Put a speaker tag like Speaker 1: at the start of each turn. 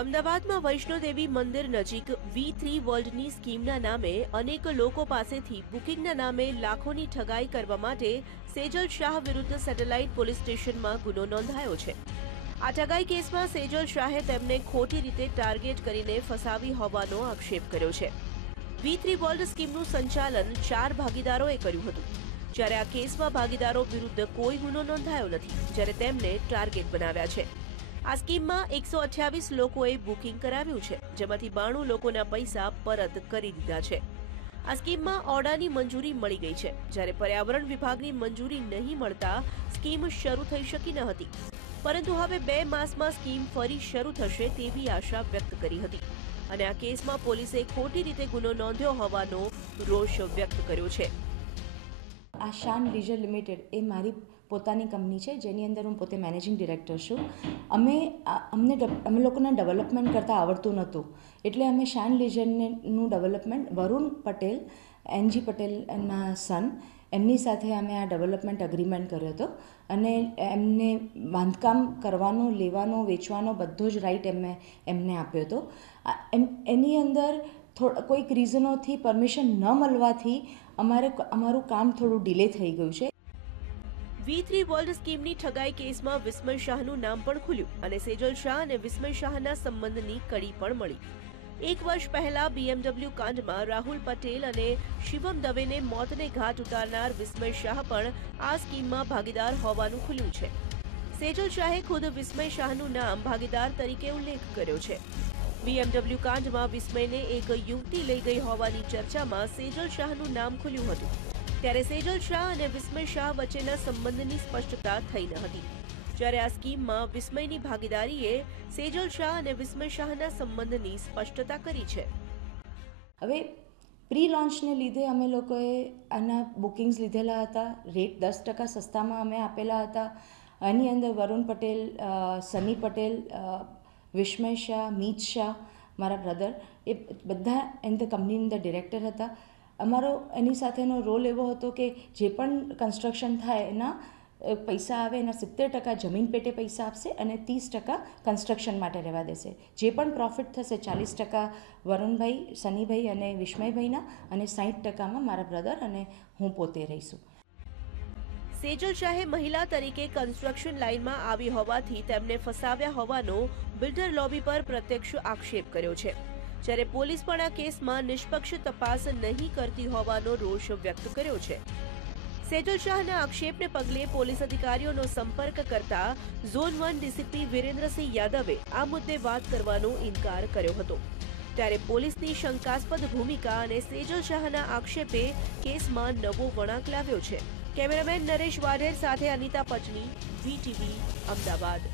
Speaker 1: અમદાવાદમાં વૈષ્ણોદેવી મંદિર નજીક વી થ્રી વર્લ્ડની સ્કીમના નામે અનેક લોકો પાસેથી બુકિંગના નામે લાખોની ઠગાઈ કરવા માટે સેજલ શાહ વિરુદ્ધ સેટેલાઇટ પોલીસ સ્ટેશનમાં ગુનો નોંધાયો છે. આ ઠગાઈ કેસમાં સેજલ શાહે તેમને ખોટી રીતે ટાર્ગેટ કરીને ફસાવી હોવાનો આક્ષેપ કર્યો છે. વી થ્રી વર્લ્ડ સ્કીમનું સંચાલન ચાર ભાગીદારોએ કર્યું હતું. જ્યારે આ કેસમાં ભાગીદારો વિરુદ્ધ કોઈ ગુનો નોંધાયો નથી, જ્યારે તેમને ટાર્ગેટ બનાવ્યા છે. આ સ્કીમમાં એકસો અઠ્યાવીસ લોકોએ બુકિંગ કરાવ્યું છે, જેમાંથી બાણું લોકોના પૈસા પરત કરી દીધા છે. આ સ્કીમમાં ઓડાની મંજૂરી મળી ગઈ છે. જ્યારે પર્યાવરણ વિભાગની મંજૂરી નહીં મળતા સ્કીમ શરૂ થઈ શકી ન હતી. પરંતુ હવે બે માસમાં સ્કીમ ફરી શરૂ થશે તેવી આશા વ્યક્ત કરી હતી. અને આ કેસમાં પોલીસે ખોટી રીતે ગુનો નોંધ્યો હોવાનો રોષ વ્યક્ત કર્યો છે.
Speaker 2: આશાન શાન લીઝર લિમિટેડ એ મારી પોતાની કંપની છે, જેની અંદર હું પોતે મેનેજિંગ ડિરેક્ટર છું. અમે અમને અમે લોકોને ડેવલપમેન્ટ કરતાં આવડતું નહોતું. એટલે અમે શાન લિજનનું ડેવલપમેન્ટ વરુણ પટેલ એનજી પટેલના સન એમની સાથે અમે આ ડેવલપમેન્ટ અગ્રીમેન્ટ કર્યો હતો. અને એમને બાંધકામ કરવાનો, લેવાનો, વેચવાનો બધો જ રાઈટ એમને એમને આપ્યો હતો. એની અંદર થોડા, કોઈક રીઝનોથી પરમિશન ન મળવાથી અમારે અમારું કામ થોડું ડિલે થઈ ગયું છે.
Speaker 1: વી થ્રી વર્લ્ડ સ્કીમની ઠગાઈ કેસમાં વિસ્મય શાહનું નામ પણ ખુલ્યું અને સેજલ શાહ અને વિસ્મય શાહના સંબંધની કડી પણ મળી. એક વર્ષ પહેલા બીએમડબલ્યુ કાંડમાં રાહુલ પટેલ અને શિવમ દવેને મોતને ઘાટ ઉતારનાર વિસ્મય શાહ પણ આ સ્કીમમાં ભાગીદાર હોવાનું ખુલ્યું છે. સેજલ શાહે ખુદ વિસ્મય શાહનું નામ ભાગીદાર તરીકે ઉલ્લેખ કર્યો છે. બીએમડબલ્યુ કાંડમાં વિસ્મયને એક યુવતી લઈ ગઈ હોવાની ચર્ચામાં સેજલ શાહનું નામ ખુલ્યું હતું. ત્યારે સેજલ શાહ અને વિસ્મય શાહ વચ્ચેના સંબંધની સ્પષ્ટતા થઈ ન હતી. જ્યારે આ સ્કીમમાં વિસ્મયની ભાગીદારીએ સેજલ શાહ અને વિસ્મય શાહના સંબંધની સ્પષ્ટતા કરી છે.
Speaker 2: હવે પ્રી લોન્ચને લીધે અમે લોકોએ આના બુકિંગ્સ લીધેલા હતા. રેટ દસ ટકા સસ્તામાં અમે આપેલા હતા. આની અંદર વરુણ પટેલ સની પટેલ વિસ્મય શાહ, મીત શાહ, મારા બ્રધર, એ બધા એન ધ કંપનીની અંદર ડિરેક્ટર હતા. અમારો એની સાથેનો રોલ એવો હતો કે જે પણ કન્સ્ટ્રક્શન થાય એના પૈસા આવે, એના સિત્તેર ટકા જમીન પેટે પૈસા આપશે અને ત્રીસ ટકા કન્સ્ટ્રક્શન માટે રહેવા દેશે. જે પણ પ્રોફિટ થશે ચાલીસ ટકા વરુણભાઈ, સનીભાઈ અને વિસ્મયભાઈના અને સાઠ ટકામાં મારા બ્રધર અને હું પોતે રહીશું.
Speaker 1: સેજલ શાહે મહિલા તરીકે કન્સ્ટ્રક્શન લાઇનમાં આવી હોવાથી તેમને ફસાવ્યા હોવાનો બિલ્ડર લોબી પર પ્રત્યક્ષ આક્ષેપ કર્યો છે. જ્યારે પોલીસ પણ આ કેસમાં નિષ્પક્ષ તપાસ નહીં કરતી હોવાનો રોષ વ્યક્ત કર્યો છે. સેજલ શાહના આક્ષેપને પગલે પોલીસ અધિકારીઓનો સંપર્ક કરતા ઝોન વન ડીસીપી વિરેન્દ્રસિંહ યાદવે આ મુદ્દે વાત કરવાનો ઇનકાર કર્યો હતો. ત્યારે પોલીસની શંકાસ્પદ ભૂમિકા અને સેજલ શાહના આક્ષેપે કેસમાં નવો વળાંક લાવ્યો છે. કેમેરામેન નરેશ વાઢેર સાથે અનિતા પચની વીટીવી, અમદાવાદ.